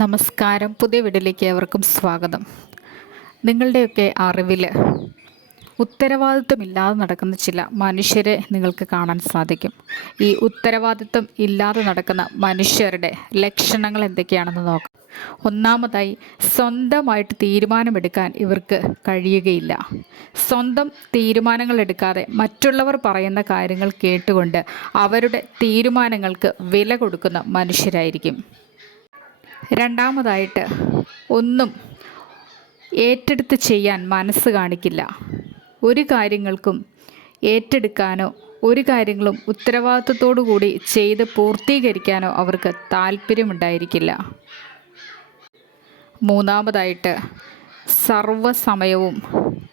നമസ്കാരം. പുതിയ വീടിലേക്ക് ഏവർക്കും സ്വാഗതം. നിങ്ങളുടെയൊക്കെ അറിവിൽ ഉത്തരവാദിത്വമില്ലാതെ നടക്കുന്ന ചില മനുഷ്യരെ നിങ്ങൾക്ക് കാണാൻ സാധിക്കും. ഈ ഉത്തരവാദിത്വം ഇല്ലാതെ നടക്കുന്ന മനുഷ്യരുടെ ലക്ഷണങ്ങൾ എന്തൊക്കെയാണെന്ന് നോക്കാം. ഒന്നാമതായി സ്വന്തമായിട്ട് തീരുമാനമെടുക്കാൻ ഇവർക്ക് കഴിയുകയില്ല. സ്വന്തം തീരുമാനങ്ങൾ എടുക്കാതെ മറ്റുള്ളവർ പറയുന്ന കാര്യങ്ങൾ കേട്ടുകൊണ്ട് അവരുടെ തീരുമാനങ്ങൾക്ക് വില കൊടുക്കുന്ന മനുഷ്യരായിരിക്കും. രണ്ടാമതായിട്ട് ഒന്നും ഏറ്റെടുത്ത് ചെയ്യാൻ മനസ്സ് കാണിക്കില്ല. ഒരു കാര്യങ്ങൾക്കും ഏറ്റെടുക്കാനോ ഒരു കാര്യങ്ങളും ഉത്തരവാദിത്വത്തോടു കൂടി ചെയ്ത് പൂർത്തീകരിക്കാനോ അവർക്ക് താല്പര്യമുണ്ടായിരിക്കില്ല മൂന്നാമതായിട്ട് സർവസമയവും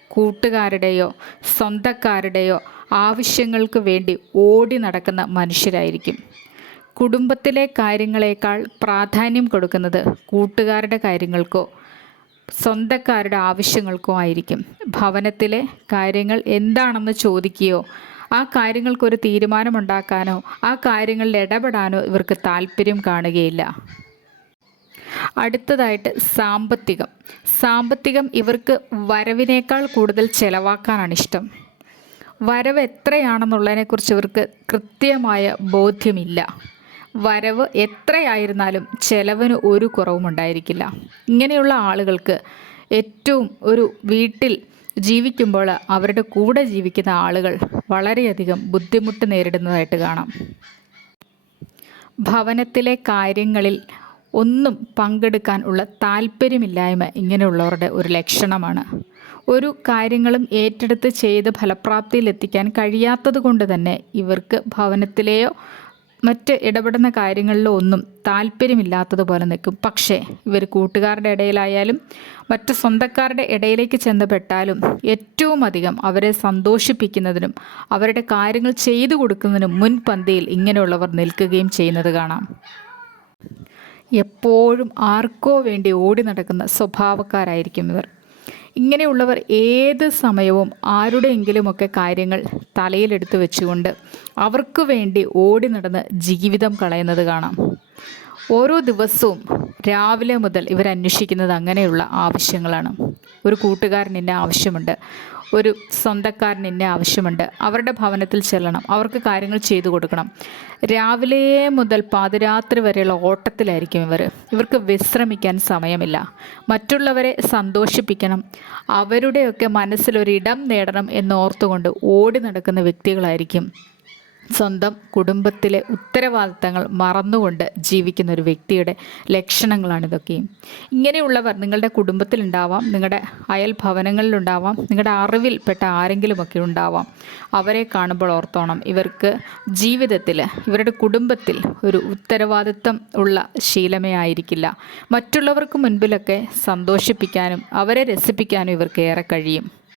കൂട്ടുകാരുടെയോ സ്വന്തക്കാരുടെയോ ആവശ്യങ്ങൾക്ക് വേണ്ടി ഓടി നടക്കുന്ന മനുഷ്യരായിരിക്കും. കുടുംബത്തിലെ കാര്യങ്ങളേക്കാൾ പ്രാധാന്യം കൊടുക്കുന്നത് കൂട്ടുകാരുടെ കാര്യങ്ങൾക്കോ സ്വന്തക്കാരുടെ ആവശ്യങ്ങൾക്കോ ആയിരിക്കും. ഭവനത്തിലെ കാര്യങ്ങൾ എന്താണെന്ന് ചോദിക്കുകയോ ആ കാര്യങ്ങൾക്കൊരു തീരുമാനമുണ്ടാക്കാനോ ആ കാര്യങ്ങളിൽ ഇടപെടാനോ ഇവർക്ക് താല്പര്യം കാണുകയില്ല. അടുത്തതായിട്ട് സാമ്പത്തികം. സാമ്പത്തികം ഇവർക്ക് വരവിനേക്കാൾ കൂടുതൽ ചിലവാക്കാനാണ് ഇഷ്ടം. വരവ് എത്രയാണെന്നുള്ളതിനെക്കുറിച്ച് ഇവർക്ക് കൃത്യമായ ബോധ്യമില്ല. വരവ് എത്രയായിരുന്നാലും ചെലവിന് ഒരു കുറവും ഉണ്ടായിരിക്കില്ല. ഇങ്ങനെയുള്ള ആളുകൾക്ക് ഏറ്റവും ഒരു വീട്ടിൽ ജീവിക്കുമ്പോൾ അവരുടെ കൂടെ ജീവിക്കുന്ന ആളുകൾ വളരെയധികം ബുദ്ധിമുട്ട് നേരിടുന്നതായിട്ട് കാണാം. ഭവനത്തിലെ കാര്യങ്ങളിൽ ഒന്നും പങ്കെടുക്കാൻ ഉള്ള താല്പര്യമില്ലായ്മ ഇങ്ങനെയുള്ളവരുടെ ഒരു ലക്ഷണമാണ്. ഒരു കാര്യങ്ങളും ഏറ്റെടുത്ത് ചെയ്ത് ഫലപ്രാപ്തിയിലെത്തിക്കാൻ കഴിയാത്തത് കൊണ്ട് തന്നെ ഇവർക്ക് ഭവനത്തിലെയോ മറ്റ് ഇടപെടുന്ന കാര്യങ്ങളിലോ ഒന്നും താല്പര്യമില്ലാത്തതുപോലെ നിൽക്കും. പക്ഷേ ഇവർ കൂട്ടുകാരുടെ ഇടയിലായാലും മറ്റ് സ്വന്തക്കാരുടെ ഇടയിലേക്ക് ചെന്നപ്പെട്ടാലും ഏറ്റവും അധികം അവരെ സന്തോഷിപ്പിക്കുന്നതിനും അവരുടെ കാര്യങ്ങൾ ചെയ്തു കൊടുക്കുന്നതിനും മുൻപന്തിയിൽ ഇങ്ങനെയുള്ളവർ നിൽക്കുകയും ചെയ്യുന്നത് കാണാം. എപ്പോഴും ആർക്കോ വേണ്ടി ഓടി നടക്കുന്ന സ്വഭാവക്കാരായിരിക്കും ഇവർ. ഇങ്ങനെയുള്ളവർ ഏത് സമയവും ആരുടെയെങ്കിലുമൊക്കെ കാര്യങ്ങൾ തലയിലെടുത്ത് വെച്ചുകൊണ്ട് അവർക്ക് വേണ്ടി ഓടി നടന്ന് ജീവിതം കളയുന്നത് കാണാം. ഓരോ ദിവസവും രാവിലെ മുതൽ ഇവർ അന്വേഷിക്കുന്നത് അങ്ങനെയുള്ള ആവശ്യങ്ങളാണ്. ഒരു കൂട്ടുകാരൻ എന്നെ ആവശ്യമുണ്ട് ഒരു സ്വന്തക്കാരൻ എന്നെ ആവശ്യമുണ്ട് അവരുടെ ഭവനത്തിൽ ചെല്ലണം അവർക്ക് കാര്യങ്ങൾ ചെയ്തു കൊടുക്കണം. രാവിലെ മുതൽ പാതിരാത്രി വരെയുള്ള ഓട്ടത്തിലായിരിക്കും ഇവർ. ഇവർക്ക് വിശ്രമിക്കാൻ സമയമില്ല. മറ്റുള്ളവരെ സന്തോഷിപ്പിക്കണം. അവരുടെയൊക്കെ മനസ്സിലൊരിടം നേടണം എന്നോർത്തുകൊണ്ട് ഓടി നടക്കുന്ന വ്യക്തികളായിരിക്കും സ്വന്തം കുടുംബത്തിലെ ഉത്തരവാദിത്തങ്ങൾ മറന്നുകൊണ്ട് ജീവിക്കുന്ന ഒരു വ്യക്തിയുടെ ലക്ഷണങ്ങളാണ് ഇതൊക്കെയും ഇങ്ങനെയുള്ളവർ നിങ്ങളുടെ കുടുംബത്തിലുണ്ടാവാം നിങ്ങളുടെ അയൽ ഭവനങ്ങളിലുണ്ടാവാം നിങ്ങളുടെ അറിവിൽപ്പെട്ട ആരെങ്കിലുമൊക്കെ ഉണ്ടാവാം. അവരെ കാണുമ്പോൾ ഓർത്തോണം ഇവർക്ക് ജീവിതത്തിൽ ഇവരുടെ കുടുംബത്തിൽ ഒരു ഉത്തരവാദിത്തം ഉള്ള ശീലമേ ആയിരിക്കില്ല. മറ്റുള്ളവർക്ക് മുൻപിലൊക്കെ സന്തോഷിപ്പിക്കാനും അവരെ രസിപ്പിക്കാനും ഇവർക്ക് ഏറെ കഴിയും.